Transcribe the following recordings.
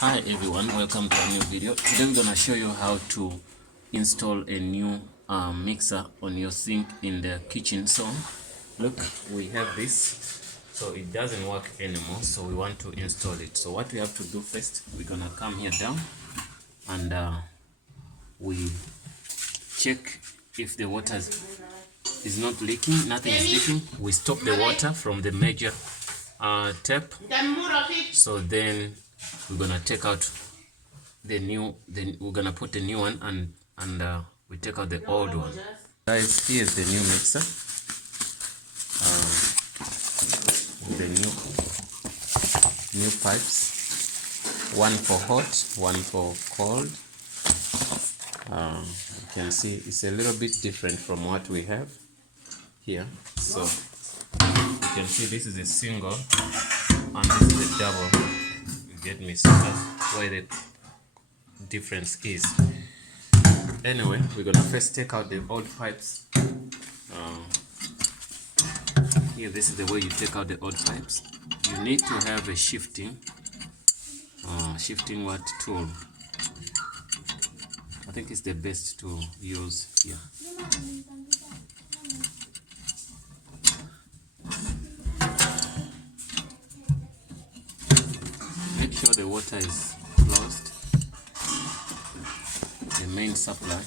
Hi everyone, welcome to a new video. Today we're gonna show you how to install a new mixer on your sink in the kitchen. So look, we have this, so it doesn't work anymore, so we want to install it. So what we have to do first, we're gonna come here down and we check if the water is not leaking. Nothing is leaking. We stop the water from the major tap. So then we're gonna take out the new, then we're gonna put the new one and we take out the old one. Guys, here's the new mixer with the new pipes, one for hot, one for cold. You can see it's a little bit different from what we have here. So you can see this is a single and this is a double. You get me? So that's why the difference is. Anyway, we're gonna first take out the old pipes. Here, this is the way you take out the old pipes. You need to have a shifting what tool. I think it's the best to use here. Make sure the water is closed, the main supply.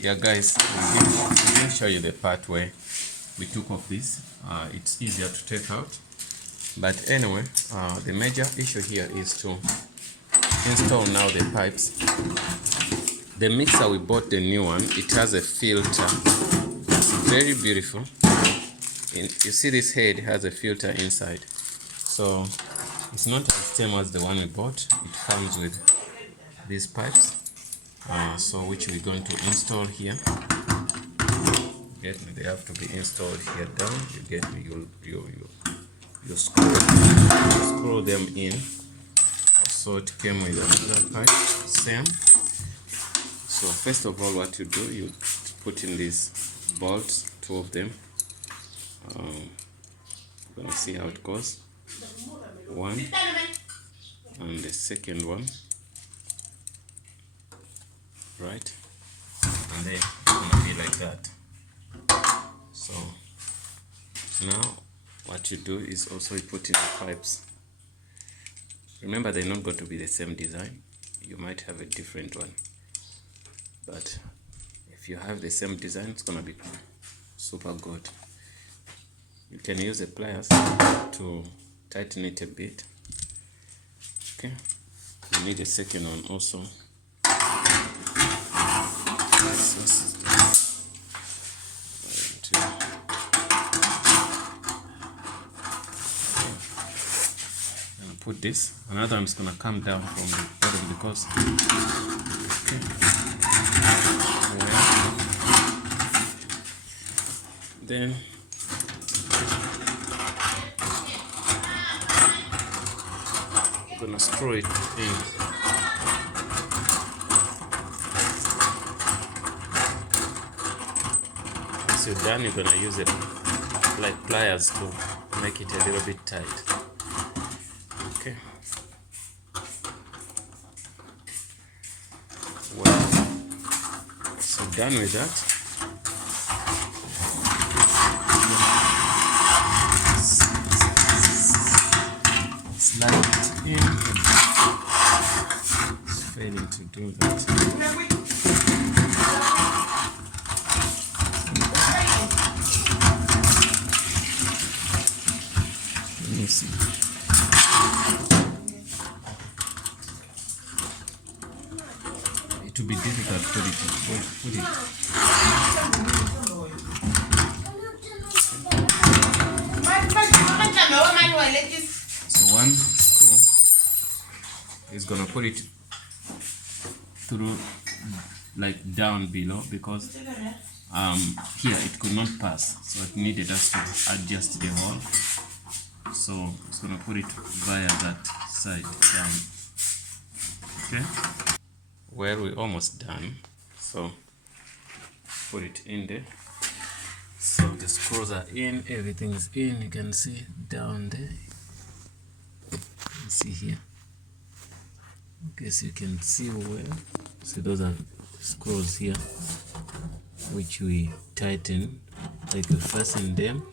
Yeah guys, we didn't show you the part where we took off this. It's easier to take out, but anyway, the major issue here is to install now the pipes. The mixer, we bought the new one. It has a filter, very beautiful. You see this head has a filter inside, so it's not as same as the one we bought. It comes with these pipes, so which we're going to install here. Get me? They have to be installed here down. You get me? You screw them in. So it came with another pipe, same. So first of all, what you do, you put in these bolts, 2 of them. We're gonna see how it goes. One, and the second one, right? And then it's gonna be like that. So now what you do is also you put in the pipes. Remember, they're not going to be the same design. You might have a different one. but if you have the same design, it's gonna be super good. You can use the pliers to tighten it a bit. Okay, you need a second one also. Put this, another one's gonna come down from the bottom because then we're gonna screw it in. Once you're done, you're gonna use it like pliers to make it a little bit tight. Okay. Well, so done with that. Slide it in. It's failing to do that. Let me see. It will be difficult to put it. So one screw is gonna put it through like down below because here it could not pass, so it needed us to adjust the hole. So it's gonna put it via that side down. Okay. Well, we're almost done, so put it in there. So the screws are in, everything's in. You can see down there. You can see here. Okay, so you can see well. So those are screws here, which we tighten, like we fasten them.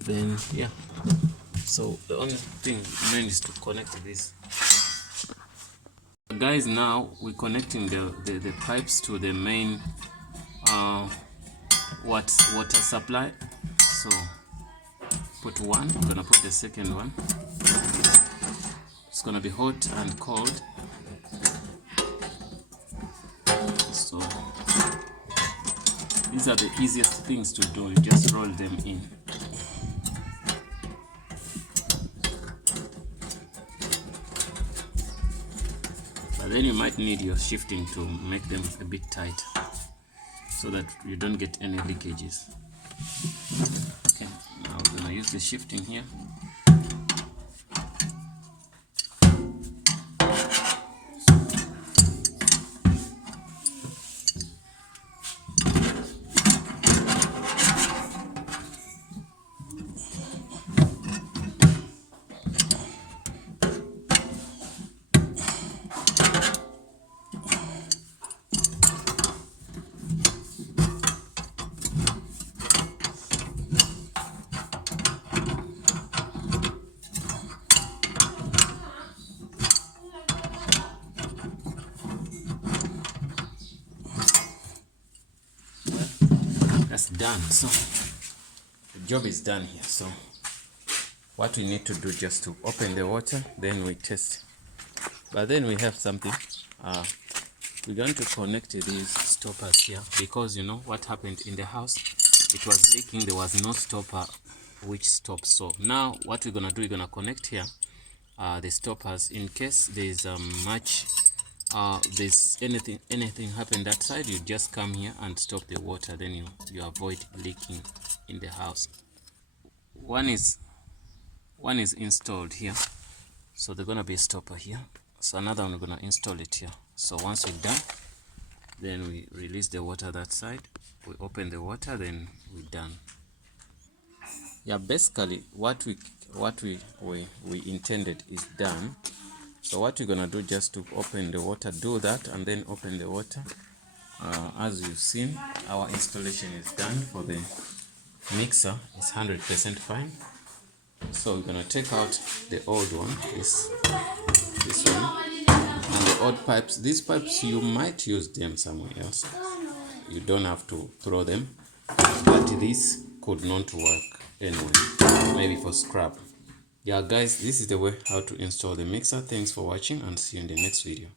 Then yeah. So the only thing remains is to connect this. Guys, now we're connecting the pipes to the main water supply. So put one, I'm gonna put the second one. It's gonna be hot and cold. So these are the easiest things to do. You just roll them in. But then you might need your shifting to make them a bit tight so that you don't get any leakages. Okay, now we're gonna use the shifting here. That's done. So the job is done here. So what we need to do just to open the water, then we test. But then we have something. We're going to connect these stoppers here because you know what happened in the house. It was leaking. There was no stopper which stops. So now what we're gonna do, we're gonna connect here the stoppers in case there's there's anything happen that side. You just come here and stop the water, then you avoid leaking in the house. One is installed here, so there's gonna be a stopper here. So another one, we're gonna install it here. So once we're done, then we release the water that side, we open the water, then we're done. Yeah, basically what we intended is done. So what we're gonna do, just to open the water, do that and then open the water. As you've seen, our installation is done for the mixer. It's 100% fine. So we're gonna take out the old one, this one, and the old pipes. These pipes, you might use them somewhere else. You don't have to throw them. But this could not work anyway. Maybe for scrap. Yeah guys, this is the way how to install the mixer. Thanks for watching and see you in the next video.